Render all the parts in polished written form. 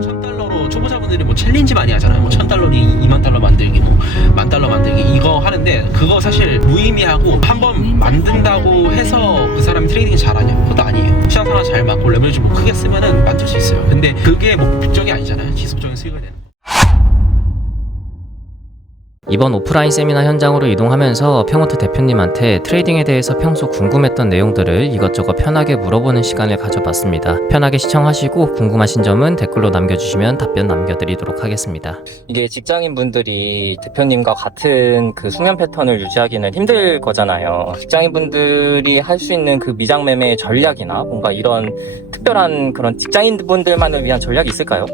$1,000로 초보자분들이 뭐 챌린지 많이 하잖아요. 뭐 $1,000로 2만 달러 만들기, 뭐 $10,000 만들기 이거 하는데 그거 사실 무의미하고 한번 만든다고 해서 그 사람이 트레이딩 잘하냐? 그것도 아니에요. 시장 상황 잘 맞고 레버리지 뭐 크게 쓰면은 만들 수 있어요. 근데 그게 목적이 아니잖아요. 지속적인 수익을 내는. 이번 오프라인 세미나 현장으로 이동하면서 평호트 대표님한테 트레이딩에 대해서 평소 궁금했던 내용들을 이것저것 편하게 물어보는 시간을 가져봤습니다. 편하게 시청하시고 궁금하신 점은 댓글로 남겨주시면 답변 남겨드리도록 하겠습니다. 이게 직장인분들이 대표님과 같은 그 수면 패턴을 유지하기는 힘들 거잖아요. 직장인분들이 할 수 있는 그 미장 매매 전략이나 뭔가 이런 특별한 그런 직장인분들만을 위한 전략이 있을까요?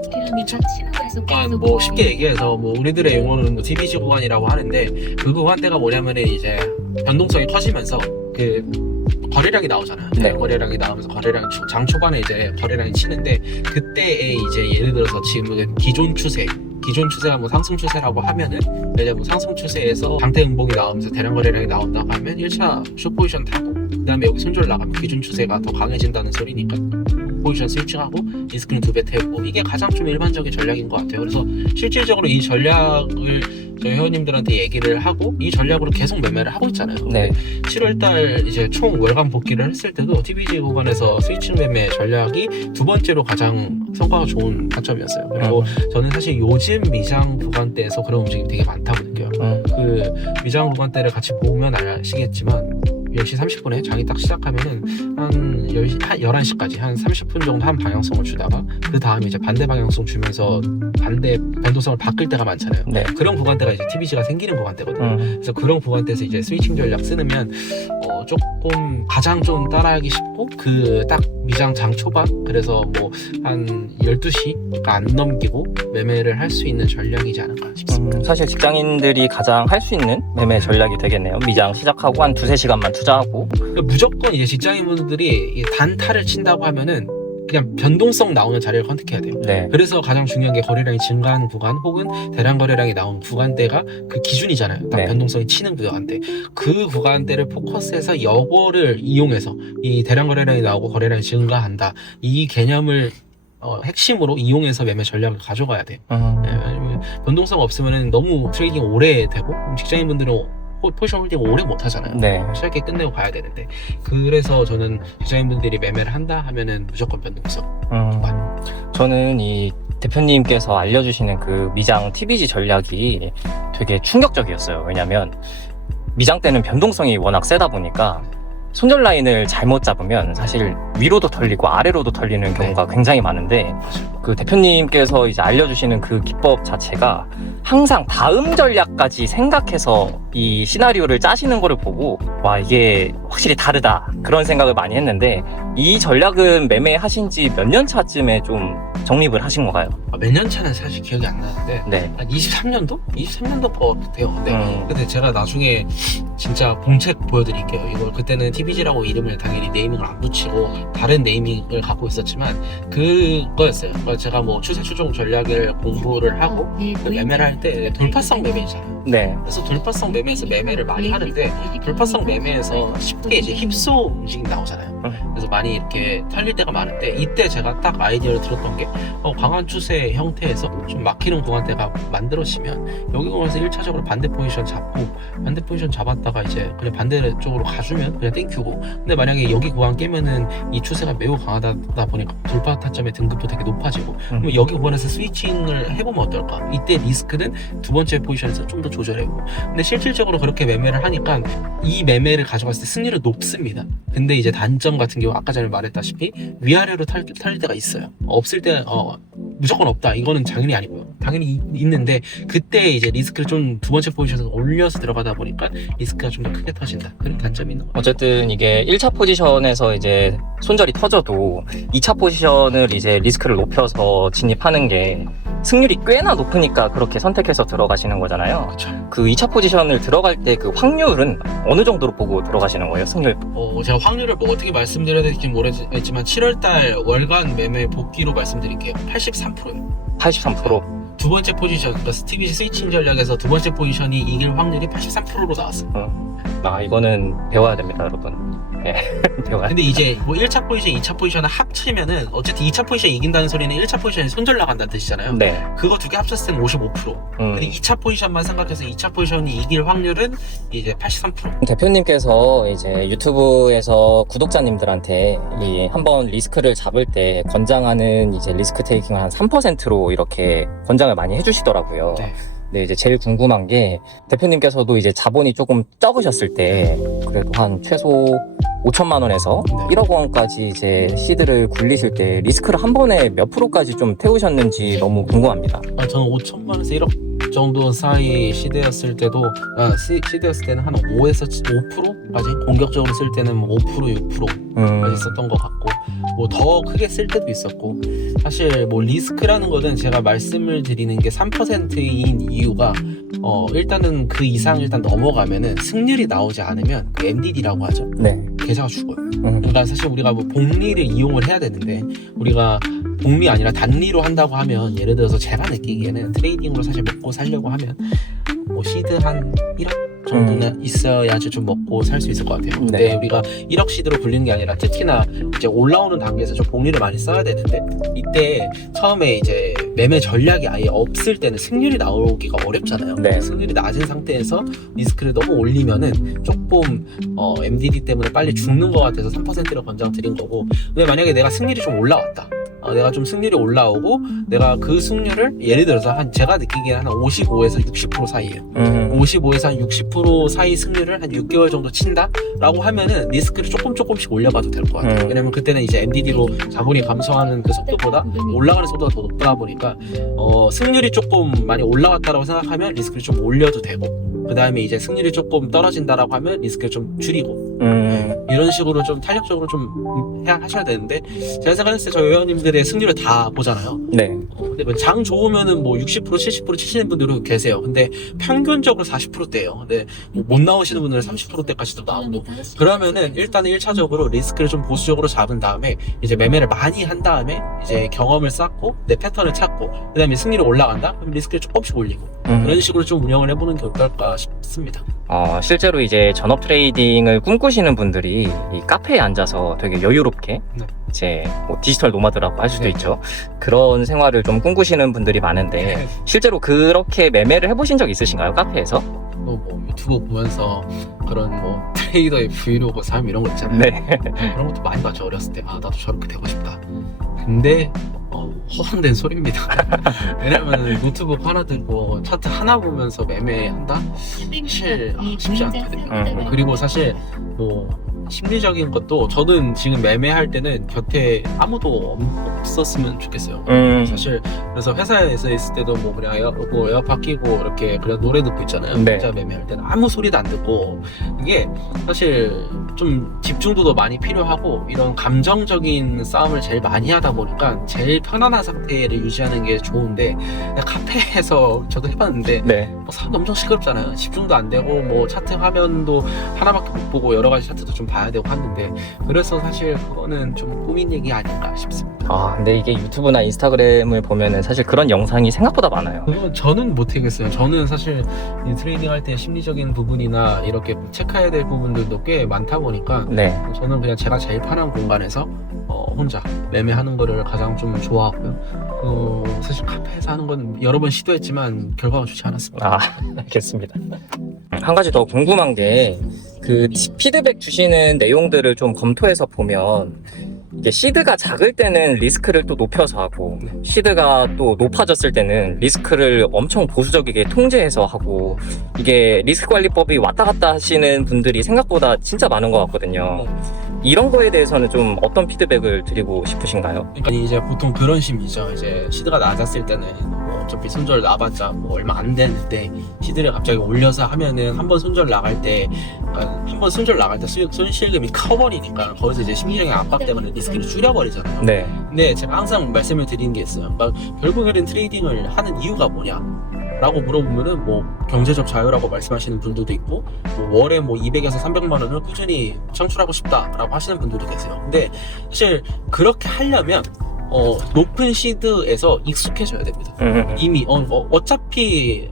약간 뭐 쉽게 얘기해서 뭐 우리들의 용어는 뭐 TBG 구간이라고 하는데 그 구간대가 뭐냐면은 이제 변동성이 커지면서 그 거래량이 나오잖아요. 네. 거래량이 나오면서 거래량 장 초반에 이제 거래량이 치는데 그때에 이제 예를 들어서 지금 기존 추세가 뭐 상승 추세라고 하면은 이제 뭐 상승 추세에서 강대 음봉이 나오면서 대량 거래량이 나온다고 하면 1차 숏포지션 타고 그다음에 여기 손절 나가면 기존 추세가 더 강해진다는 소리니까 포지션 스위칭하고 리스크는 2배 태우고 이게 가장 좀 일반적인 전략인 것 같아요. 그래서 실질적으로 이 전략을 저희 회원님들한테 얘기를 하고 이 전략으로 계속 매매를 하고 있잖아요. 네. 7월달 이제 총 월간 복귀를 했을 때도 TBG 구간에서 스위칭 매매 전략이 두 번째로 가장 성과가 좋은 타점이었어요. 그리고 저는 사실 요즘 미장 구간대에서 그런 움직임이 되게 많다고 느껴요. 그 미장 구간대를 같이 보면 아시겠지만 10시 30분에 장이 딱 시작하면은 한 11시까지 한 30분 정도 한 방향성을 주다가 그 다음에 이제 반대 방향성 주면서 반대 변동성을 바꿀 때가 많잖아요. 네. 그런 구간대가 이제 TBG가 생기는 구간대거든요. 그래서 그런 구간대에서 이제 스위칭 전략 쓰면 조금 가장 좀 따라하기 쉽고 그 딱 미장 장 초반 그래서 뭐 한 12시가 안 넘기고 매매를 할 수 있는 전략이지 않을까 싶습니다. 사실 직장인들이 가장 할 수 있는 매매 전략이 되겠네요. 미장 시작하고 한 2-3시간만 투자하고 무조건 이제 직장인분들이 단타를 친다고 하면은 그냥 변동성 나오는 자리를 선택해야 돼요. 네. 그래서 가장 중요한 게 거래량이 증가하는 구간 혹은 대량 거래량이 나온 구간대가 그 기준이잖아요. 딱 네. 변동성이 치는 구간대. 그 구간대를 포커스해서 이거를 이용해서 이 대량 거래량이 나오고 거래량이 증가한다. 이 개념을 핵심으로 이용해서 매매 전략을 가져가야 돼요. 변동성 없으면 너무 트레이딩 오래 되고 직장인분들은 포지션 홀딩 오래 못 하잖아요. 네. 짧게 끝내고 가야 되는데 그래서 저는 직장인분들이 매매를 한다 하면은 무조건 변동성. 저는 이 대표님께서 알려주시는 그 미장 TBG 전략이 되게 충격적이었어요. 왜냐면 미장 때는 변동성이 워낙 세다 보니까 손절 라인을 잘못 잡으면 사실 위로도 털리고 아래로도 털리는 경우가 굉장히 많은데 그 대표님께서 이제 알려주시는 그 기법 자체가 항상 다음 전략까지 생각해서 이 시나리오를 짜시는 거를 보고 와 이게 확실히 다르다 그런 생각을 많이 했는데 이 전략은 매매하신 지 몇 년 차쯤에 좀 정립을 하신 건가요? 몇 년 차는 사실 기억이 안 나는데 네. 한 23년도? 23년도 거 같아요. 근데 제가 나중에 진짜 본책 보여드릴게요. 이걸 그때는 TBG라고 이름을 당연히 네이밍을 안 붙이고 다른 네이밍을 갖고 있었지만 그거였어요. 그러니까 제가 뭐 추세 추종 전략을 공부를 하고 그 매매를 할 때 돌파성 매매잖아요. 네. 그래서 돌파성 매매에서 매매를 많이 하는데 돌파성 매매에서 쉽게 이제 힙소 움직임 나오잖아요. 그래서 많이 이렇게 털릴 때가 많은데 이때 제가 딱 아이디어를 들었던 게 강한 추세 형태에서 좀 막히는 구간대가 만들어지면 여기 오면서 1차적으로 반대 포지션 잡고 반대 포지션 잡았다가 이제 그냥 반대쪽으로 가주면 그냥 땡큐고 근데 만약에 여기 구간 깨면은 이 추세가 매우 강하다 보니까 돌파 타점의 등급도 되게 높아지고 그럼 여기 구간에서 스위칭을 해보면 어떨까? 이때 리스크는 두 번째 포지션에서 좀 더 조절해보고 근데 실질적으로 그렇게 매매를 하니까 이 매매를 가져갔을 때 승률은 높습니다. 근데 이제 단점 같은 경우 아까 전에 말했다시피 위아래로 털릴 때가 있어요. 없을 때 무조건 없다 이거는 당연히 아니고요. 당연히 있는데 그때 이제 리스크를 좀 두 번째 포지션에서 올려서 들어가다 보니까 리스크가 좀 더 크게 터진다 그런 단점이 있는 거예요. 어쨌든 이게 1차 포지션에서 이제 손절이 터져도 2차 포지션을 이제 리스크를 높여서 진입하는 게 승률이 꽤나 높으니까 그렇게 선택해서 들어가시는 거잖아요. 그렇죠. 그 2차 포지션을 들어갈 때 그 확률은 어느 정도로 보고 들어가시는 거예요? 승률? 제가 확률을 뭐 어떻게 말씀드려야 될지 모르겠지만 7월달 월간 매매 복귀로 말씀드릴게요. 83%예요. 83%? 두 번째 포지션, 그러니까 TBG 스위칭 전략에서 두 번째 포지션이 이길 확률이 83%로 나왔어요. 아, 이거는 배워야 됩니다, 여러분. 네, 배워야 근데 이제 뭐 1차 포지션, 2차 포지션을 합치면은 어쨌든 2차 포지션 이긴다는 소리는 1차 포지션이 손절 나간다는 뜻이잖아요. 네. 그거 두 개 합쳤을 때는 55%. 근데 2차 포지션만 생각해서 2차 포지션이 이길 확률은 이제 83%. 대표님께서 이제 유튜브에서 구독자님들한테 이 한번 리스크를 잡을 때 권장하는 이제 리스크 테이킹을 한 3%로 이렇게 권장을 많이 해주시더라고요. 네. 근데 이제 제일 궁금한 게 대표님께서도 이제 자본이 조금 적으셨을 때 그래도 한 최소 5천만 원에서 네. 1억 원까지 이제 시드를 굴리실 때 리스크를 한 번에 몇 프로까지 좀 태우셨는지 너무 궁금합니다. 저는 5천만 원에서 1억 정도 사이 시대였을 때도 시대였을 때는 한 5에서 5%까지 공격적으로 쓸 때는 뭐 5%, 6%까지 썼던 것 같고 뭐 더 크게 쓸 때도 있었고 사실 뭐 리스크라는 거는 제가 말씀을 드리는 게 3%인 이유가 일단은 그 이상 일단 넘어가면은 승률이 나오지 않으면 그 MDD라고 하죠. 네. 계좌가 죽어요. 그러니까 사실 우리가 뭐 복리를 이용을 해야 되는데 우리가 복리 아니라 단리로 한다고 하면 예를 들어서 제가 느끼기에는 트레이딩으로 사실 먹고 살려고 하면 뭐 시드 한 1억 정도는 있어야지 좀 먹고 살 수 있을 것 같아요. 근데 네. 우리가 1억 시드로 굴리는 게 아니라 특히나 이제 올라오는 단계에서 좀 복리를 많이 써야 되는데 이때 처음에 이제 매매 전략이 아예 없을 때는 승률이 나오기가 어렵잖아요. 네. 승률이 낮은 상태에서 리스크를 너무 올리면은 조금 MDD 때문에 빨리 죽는 것 같아서 3%를 권장 드린 거고 근데 만약에 내가 승률이 좀 올라왔다. 내가 좀 승률이 올라오고 내가 그 승률을 예를 들어서 한 제가 느끼기에는 한 55에서 60% 사이에요. 55에서 한 60% 사이 승률을 한 6개월 정도 친다? 라고 하면은 리스크를 조금씩 올려봐도 될 것 같아요. 왜냐면 그때는 이제 MDD로 자본이 감소하는 그 속도보다 올라가는 속도가 더 높다 보니까 승률이 조금 많이 올라왔다라고 생각하면 리스크를 좀 올려도 되고 그 다음에 이제 승률이 조금 떨어진다라고 하면 리스크를 좀 줄이고 이런 식으로 좀 탄력적으로 좀 하셔야 되는데 제가 생각했을 때 저희 회원님들의 승률을 다 보잖아요. 네. 근데 뭐 장 좋으면은 뭐 60%, 70% 치시는 분들도 계세요. 근데 평균적으로 40%대예요. 근데 뭐못 나오시는 분들은 30%대까지도 나오고 그러면은 일단은 1차적으로 리스크를 좀 보수적으로 잡은 다음에 이제 매매를 많이 한 다음에 이제 경험을 쌓고 내 패턴을 찾고 그 다음에 승률이 올라간다? 그럼 리스크를 조금씩 올리고 그런 식으로 좀 운영을 해보는 게 어떨까 싶습니다. 실제로 이제 전업 트레이딩을 꿈꾸시는 분들이 이 카페에 앉아서 되게 여유롭게 네. 이제 뭐 디지털 노마드라고 할 수도 네. 있죠. 그런 생활을 좀 꿈꾸시는 분들이 많은데 실제로 그렇게 매매를 해보신 적 있으신가요? 카페에서? 또 뭐 유튜브 보면서 그런 뭐 트레이더의 브이로그 삶 이런 거 있잖아요. 네. 그런 것도 많이 봤죠. 어렸을 때 나도 저렇게 되고 싶다. 근데 허황된 소리입니다. 왜냐면 노트북 하나 들고 차트 하나 보면서 매매한다? 사실 쉽지 않거든요. 그리고 사실 뭐 심리적인 것도 저는 지금 매매할 때는 곁에 아무도 없었으면 좋겠어요. 사실 그래서 회사에서 있을 때도 뭐 그냥 에어팟 끼고 이렇게 그냥 노래 듣고 있잖아요. 네. 혼자 매매할 때는 아무 소리도 안 듣고 이게 사실 좀 집중도도 많이 필요하고 이런 감정적인 싸움을 제일 많이 하다 보니까 제일 편안한 상태를 유지하는 게 좋은데 카페에서 저도 해봤는데 네. 뭐 사람도 엄청 시끄럽잖아요. 집중도 안 되고 뭐 차트 화면도 하나밖에 못 보고 여러 가지 차트도 좀 봐야 되고 하는데 그래서 사실 그거는 좀 꾸민 얘기 아닌가 싶습니다. 근데 이게 유튜브나 인스타그램을 보면은 사실 그런 영상이 생각보다 많아요. 그건 저는 못하겠어요. 저는 사실 이 트레이딩 할 때 심리적인 부분이나 이렇게 체크해야 될 부분들도 꽤 많다 보니까 네. 저는 그냥 제가 제일 편한 공간에서 혼자 매매하는 거를 가장 좀 좋아하고요. 사실 카페에서 하는 건 여러 번 시도했지만 결과가 좋지 않았습니다. 알겠습니다. 한 가지 더 궁금한 게 그 피드백 주시는 내용들을 좀 검토해서 보면 이게 시드가 작을 때는 리스크를 또 높여서 하고 시드가 또 높아졌을 때는 리스크를 엄청 보수적이게 통제해서 하고 이게 리스크 관리법이 왔다 갔다 하시는 분들이 생각보다 진짜 많은 것 같거든요. 이런 거에 대해서는 좀 어떤 피드백을 드리고 싶으신가요? 그러니까 이제 보통 그런 심리죠. 이제 시드가 낮았을 때는 뭐 어차피 손절 나봤자 뭐 얼마 안 되는데 시드를 갑자기 올려서 하면은 한 번 손절 나갈 때 손실금이 커버리니까 거기서 이제 심리적인 압박 때문에 리스크를 줄여버리잖아요. 네. 근데 제가 항상 말씀을 드리는 게 있어요. 막 결국에는 트레이딩을 하는 이유가 뭐냐? 라고 물어보면은 뭐 경제적 자유라고 말씀하시는 분들도 있고 뭐 월에 뭐 200에서 300만 원을 꾸준히 창출하고 싶다라고 하시는 분들도 계세요. 근데 사실 그렇게 하려면 높은 시드에서 익숙해져야 됩니다. 이미 어차피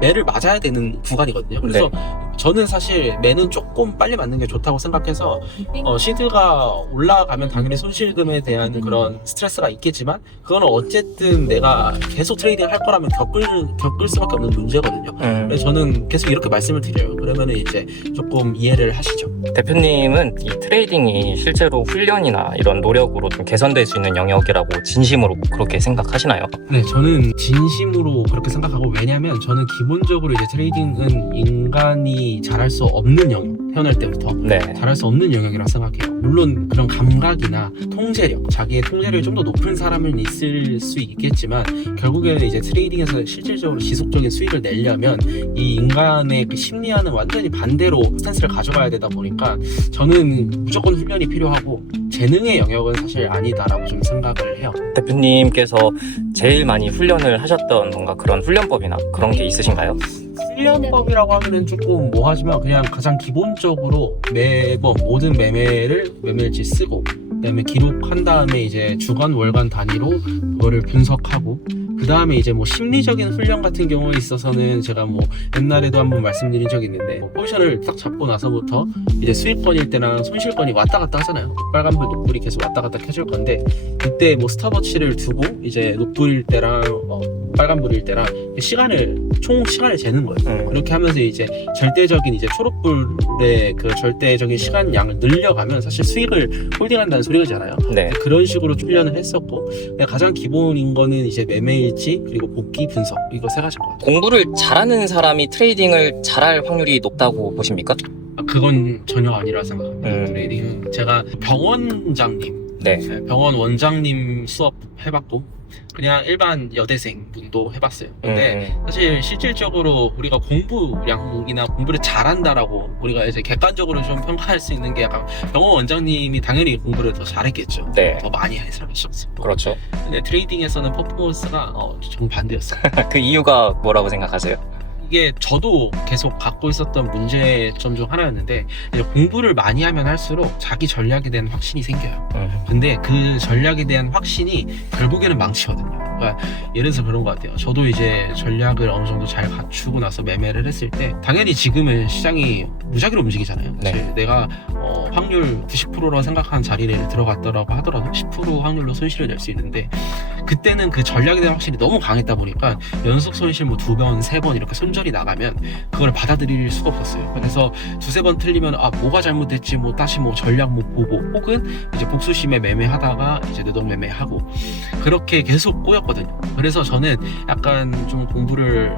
매를 맞아야 되는 구간이거든요. 그래서 저는 사실 매는 조금 빨리 맞는 게 좋다고 생각해서 시드가 올라가면 당연히 손실금에 대한 그런 스트레스가 있겠지만 그거는 어쨌든 내가 계속 트레이딩을 할 거라면 겪을 수밖에 없는 문제거든요. 그래서 저는 계속 이렇게 말씀을 드려요. 그러면은 이제 조금 이해를 하시죠. 대표님은 이 트레이딩이 실제로 훈련이나 이런 노력으로 좀 개선될 수 있는 영역이라고 진심으로 그렇게 생각하시나요? 네, 저는 진심으로 그렇게 생각하고, 왜냐면 저는 기본적으로 이제 트레이딩은 인간이 잘할 수 없는 영역, 태어날 때부터 네. 잘할 수 없는 영역이라고 생각해요. 물론 그런 감각이나 통제력, 자기의 통제력이 좀 더 높은 사람은 있을 수 있겠지만 결국에는 이제 트레이딩에서 실질적으로 지속적인 수익을 내려면 이 인간의 그 심리와는 완전히 반대로 스탠스를 가져가야 되다 보니까 저는 무조건 훈련이 필요하고 재능의 영역은 사실 아니다라고 좀 생각을 해요. 대표님께서 제일 많이 훈련을 하셨던 뭔가 그런 훈련법이나 그런 게 있으신가요? 훈련법이라고 하면은 조금 뭐하지만 그냥 가장 기본적으로 매번 모든 매매일치 쓰고, 그다음에 기록한 다음에 이제 주간 월간 단위로 그거를 분석하고, 그 다음에 이제 뭐 심리적인 훈련 같은 경우에 있어서는 제가 뭐 옛날에도 한번 말씀드린 적이 있는데, 뭐 포지션을 딱 잡고 나서부터 이제 수익권일 때랑 손실권이 왔다 갔다 하잖아요. 빨간불 노불이 계속 왔다 갔다 켜질 건데, 그때 뭐 스탑워치를 두고 이제 노불일 때랑 빨간불일 때랑 총 시간을 재는 거예요. 그렇게 하면서 이제 절대적인 이제 초록불의 그 절대적인 시간 양을 늘려가면 사실 수익을 홀딩한다는 소리잖아요. 네. 그런 식으로 훈련을 했었고, 가장 기본인 거는 이제 매매일지 그리고 복귀 분석, 이거 세 가지인 것 같아요. 공부를 잘하는 사람이 트레이딩을 잘할 확률이 높다고 보십니까? 그건 전혀 아니라 생각합니다. 트레이딩은 제가 병원장님, 네. 병원 원장님 수업 해봤고, 그냥 일반 여대생 분도 해봤어요. 근데 사실 실질적으로 우리가 공부량이나 공부를 잘한다라고 우리가 이제 객관적으로 좀 평가할 수 있는 게 약간 병원 원장님이 당연히 공부를 더 잘했겠죠. 네. 더 많이 했었어. 그렇죠. 근데 트레이딩에서는 퍼포먼스가 정반대였어요. 그 이유가 뭐라고 생각하세요? 이게 저도 계속 갖고 있었던 문제점 중 하나였는데, 이제 공부를 많이 하면 할수록 자기 전략에 대한 확신이 생겨요. 근데 그 전략에 대한 확신이 결국에는 망치거든요. 그러니까 예를 들어서 그런 것 같아요. 저도 이제 전략을 어느 정도 잘 갖추고 나서 매매를 했을 때 당연히 지금은 시장이 무작위로 움직이잖아요. 네. 사실 내가 확률 90%라고 생각하는 자리를 들어갔더라고 하더라도 10% 확률로 손실을 낼 수 있는데, 그때는 그 전략에 대한 확신이 너무 강했다 보니까 연속 손실 뭐 2번, 3번 이렇게 손절이 나가면 그걸 받아들일 수가 없었어요. 그래서 2-3번 틀리면 뭐가 잘못됐지, 뭐 다시 뭐 전략 못 보고, 혹은 이제 복수심에 매매하다가 이제 내동 매매하고, 그렇게 계속 꼬였거든요. 그래서 저는 약간 좀 공부를,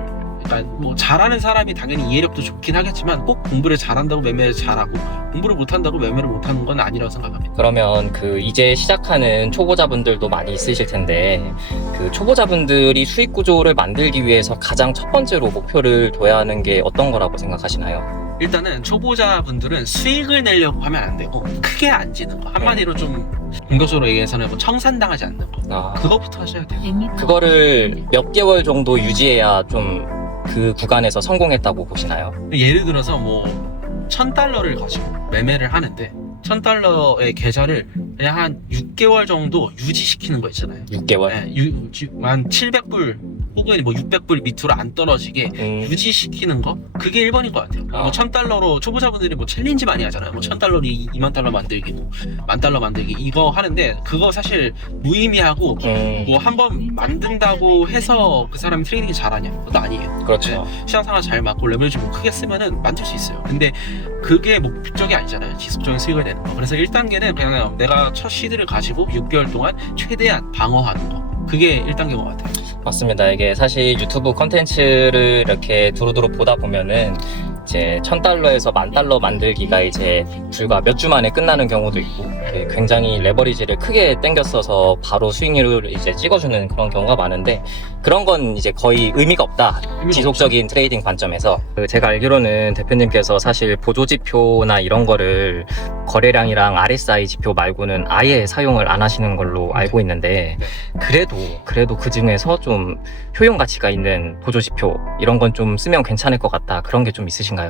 그러니까 뭐 잘하는 사람이 당연히 이해력도 좋긴 하겠지만 꼭 공부를 잘한다고 매매를 잘하고 공부를 못한다고 매매를 못하는 건 아니라고 생각합니다. 그러면 그 이제 시작하는 초보자분들도 많이 있으실 텐데, 그 초보자분들이 수익 구조를 만들기 위해서 가장 첫 번째로 목표를 둬야 하는 게 어떤 거라고 생각하시나요? 일단은 초보자분들은 수익을 내려고 하면 안 되고 크게 안 지는 거, 한마디로 좀 공격적으로 얘기해서는 뭐 청산당하지 않는 거, 그거부터 하셔야 돼요. 그거를 몇 개월 정도 유지해야 좀 그 구간에서 성공했다고 보시나요? 예를 들어서 뭐 $1,000를 가지고 매매를 하는데 1,000달러의 계좌를 그냥 한 6개월 정도 유지시키는 거 있잖아요. 6개월? 네, 한 700불 혹은 뭐 600불 밑으로 안 떨어지게 유지시키는 거, 그게 1번인 것 같아요. 뭐 1,000달러로 초보자분들이 뭐 챌린지 많이 하잖아요. 뭐 1,000달러로 20,000달러 만들기, 뭐 10,000달러 만들기, 이거 하는데 그거 사실 무의미하고, 뭐 한번 만든다고 해서 그 사람이 트레이딩이 잘하냐? 그것도 아니에요. 그렇죠. 네, 시장 상황 잘 맞고 레버리지 뭐 크게 쓰면은 만들 수 있어요. 근데 그게 목적이 아니잖아요. 지속적인 수익을 내는 거. 그래서 1단계는 그냥 내가 첫 시드를 가지고 6개월 동안 최대한 방어하는 거, 그게 1단계인 것 같아요. 맞습니다. 이게 사실 유튜브 컨텐츠를 이렇게 두루두루 보다 보면은 이제 $1,000에서 $10,000 만들기가 이제 불과 몇 주 만에 끝나는 경우도 있고, 굉장히 레버리지를 크게 땡겼어서 바로 수익률을 이제 찍어주는 그런 경우가 많은데, 그런 건 이제 거의 의미가 없다. 지속적인 트레이딩 관점에서. 제가 알기로는 대표님께서 사실 보조지표나 이런 거를 거래량이랑 RSI 지표 말고는 아예 사용을 안 하시는 걸로 알고 있는데, 그래도 그 중에서 좀 효용 가치가 있는 보조지표 이런 건 좀 쓰면 괜찮을 것 같다, 그런 게 좀 있으신가요?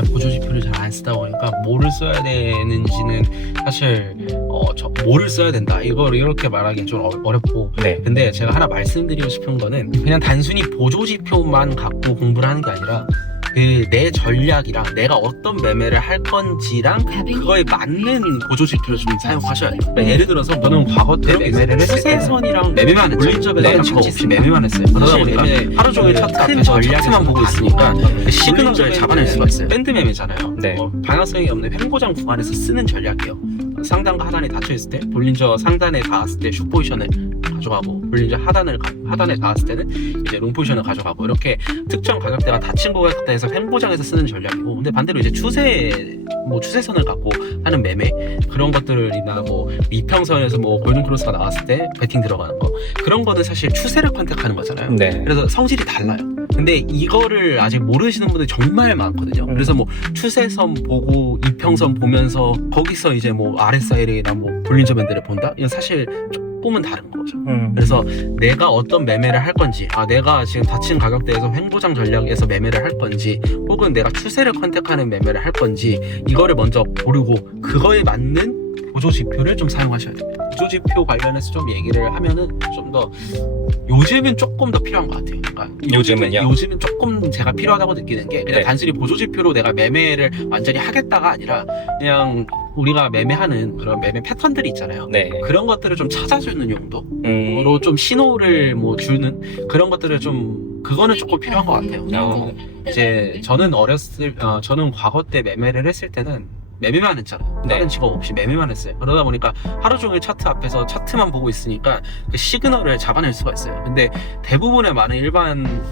제가 보조지표를 잘 안 쓰다 보니까 뭐를 써야 되는지는 사실 뭐를 써야 된다 이걸 이렇게 말하기는 좀 어렵고 네. 근데 제가 하나 말씀드리고 싶은 거는 그냥 단순히 보조지표만 갖고 공부를 하는 게 아니라 그 내 전략이랑 내가 어떤 매매를 할 건지랑 그거에 맞는 보조지표를 좀 사용하셔야 돼요. 그러니까 예를 들어서 저는 과거 때 매매를 했을 때 추세선이랑 매매만 했죠. 볼린저밴드랑 지금 없이 매매만 했어요. 그러다 보니까 하루 종일 차트 앞에서 차트만 보고 있으니까 시그널을 잡아낼 수가 있어요. 밴드 매매잖아요. 네. 방향성이 없는 횡보장 구간에서 쓰는 전략이에요. 상단과 하단이 닫혀있을 때 볼린저 상단에 닿았을 때 숏포지션을 가져가고 볼린저 하단에 닿았을 때는 이제 롱포지션을 가져가고 이렇게 특정 가격대가 닫힌 구간에서 횡보장에서 쓰는 전략이고 근데 반대로 이제 추세선을 갖고 하는 매매 그런 것들이나 뭐 이평선에서 뭐 골든크로스가 나왔을 때 베팅 들어가는 거 그런 거는 사실 추세를 컨택하는 거잖아요. 네. 그래서 성질이 달라요. 근데 이거를 아직 모르시는 분들이 정말 많거든요. 그래서 뭐 추세선 보고 이평선 보면서 거기서 이제 뭐 RSI나 뭐 볼린저 밴드를 본다? 이건 사실 조금은 다른 거죠. 그래서 내가 어떤 매매를 할 건지 내가 지금 닫힌 가격대에서 횡보장 전략에서 매매를 할 건지 혹은 내가 추세를 컨택하는 매매를 할 건지 이거를 먼저 고르고 그거에 맞는 보조지표를 좀 사용하셔야 됩니다. 보조지표 관련해서 좀 얘기를 하면은 좀 더 요즘은 조금 더 필요한 것 같아요. 그러니까 요즘은요? 요즘은 조금 제가 필요하다고 느끼는 게 그냥 네. 단순히 보조지표로 내가 매매를 완전히 하겠다가 아니라 그냥 우리가 매매하는 그런 매매 패턴들이 있잖아요. 네. 그런 것들을 좀 찾아주는 용도로 좀 신호를 뭐 주는 그런 것들을 좀 그거는 조금 필요한 것 같아요. 이제 저는 저는 과거 때 매매를 했을 때는 매매만 했잖아요. 네. 다른 직업 없이 매매만 했어요. 그러다 보니까 하루 종일 차트 앞에서 차트만 보고 있으니까 그 시그널을 잡아낼 수가 있어요. 근데 대부분의 많은 일반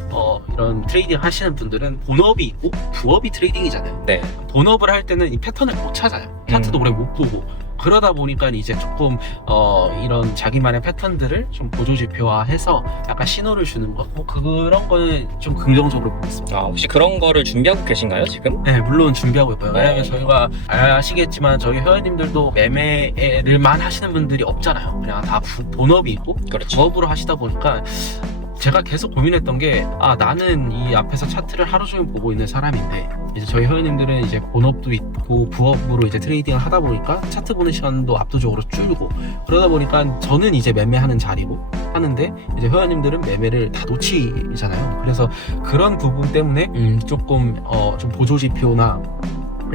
이런 트레이딩 하시는 분들은 본업이 있고 부업이 트레이딩이잖아요. 네. 본업을 할 때는 이 패턴을 못 찾아요. 차트도 오래 못 보고 그러다 보니까 이제 조금 이런 자기만의 패턴들을 좀 보조지표화해서 약간 신호를 주는 거 뭐 그런 거는 좀 긍정적으로 보고 있습니다. 혹시 그런 거를 준비하고 계신가요 지금? 네, 물론 준비하고 있고요. 왜냐면 저희가 아시겠지만 저희 회원님들도 매매를만 하시는 분들이 없잖아요. 그냥 다 본업이 있고 그렇죠. 부업으로 하시다 보니까 제가 계속 고민했던 게 나는 이 앞에서 차트를 하루 종일 보고 있는 사람인데 이제 저희 회원님들은 이제 본업도 있고 부업으로 이제 트레이딩을 하다 보니까 차트 보는 시간도 압도적으로 줄고 그러다 보니까 저는 이제 매매하는 자리고 하는데 이제 회원님들은 매매를 다 놓치잖아요. 그래서 그런 부분 때문에 조금 좀 보조지표나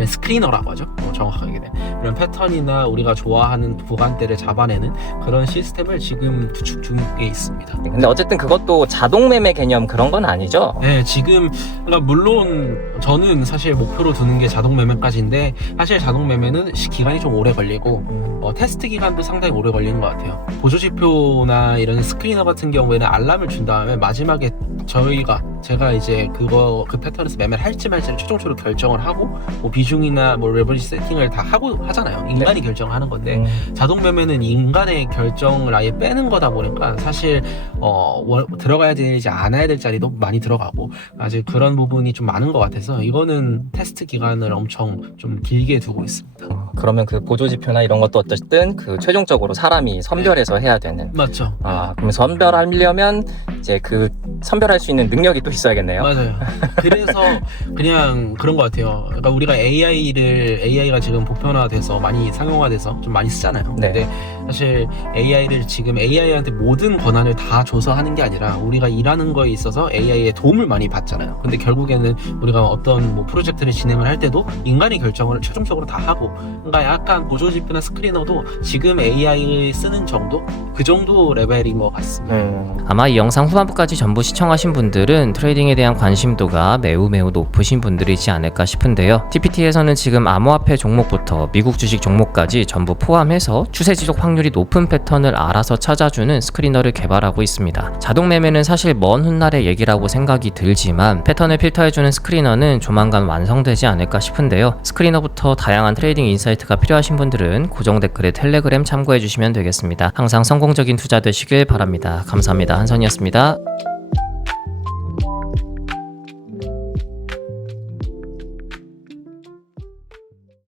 스크리너라고 하죠. 정확하게 이런 패턴이나 우리가 좋아하는 구간대를 잡아내는 그런 시스템을 지금 구축 중에 있습니다. 근데 어쨌든 그것도 자동 매매 개념 그런 건 아니죠? 네, 지금 그러니까 물론 저는 사실 목표로 두는 게 자동 매매까지인데 사실 자동 매매는 기간이 좀 오래 걸리고 테스트 기간도 상당히 오래 걸리는 것 같아요. 보조지표나 이런 스크리너 같은 경우에는 알람을 준 다음에 마지막에 제가 이제 그 패턴에서 매매를 할지 말지를 최종적으로 결정을 하고 뭐 비중이나 뭐 레버리지 세팅을 다 하고 하잖아요. 인간이 결정을 하는 건데 자동 매매는 인간의 결정을 아예 빼는 거다 보니까 사실 들어가야 되지 않아야 될 자리도 많이 들어가고 아직 그런 부분이 좀 많은 것 같아서 이거는 테스트 기간을 엄청 좀 길게 두고 있습니다. 그러면 그 보조지표나 이런 것도 어쨌든 그 최종적으로 사람이 선별해서 해야 되는. 맞죠. 그럼 선별하려면 이제 그 선별할 수 있는 능력이 또 있어야겠네요. 맞아요. 그래서 그냥 그런 것 같아요. 그러니까 우리가 AI가 지금 보편화돼서 많이 상용화돼서 좀 많이 쓰잖아요. 네. 근데 사실 AI를 지금 AI한테 모든 권한을 다 줘서 하는 게 아니라 우리가 일하는 거에 있어서 AI의 도움을 많이 받잖아요. 근데 결국에는 우리가 어떤 뭐 프로젝트를 진행을 할 때도 인간이 결정을 최종적으로 다 하고 그러니까 약간 보조지표나 스크리너도 지금 AI 쓰는 정도? 그 정도 레벨인 것 같습니다. 아마 이 영상 후반부까지 전부 시청하신 분들은 트레이딩에 대한 관심도가 매우 높으신 분들이지 않을까 싶은데요. TPT에서는 지금 암호화폐 종목부터 미국 주식 종목까지 전부 포함해서 추세 지속 확률이 높은 패턴을 알아서 찾아주는 스크리너를 개발하고 있습니다. 자동 매매는 사실 먼 훗날의 얘기라고 생각이 들지만 패턴을 필터해주는 스크리너는 조만간 완성되지 않을까 싶은데요. 스크리너부터 다양한 트레이딩 인사이트가 필요하신 분들은 고정 댓글에 텔레그램 참고해주시면 되겠습니다. 항상 성공적인 투자 되시길 바랍니다. 감사합니다. 한선이었습니다.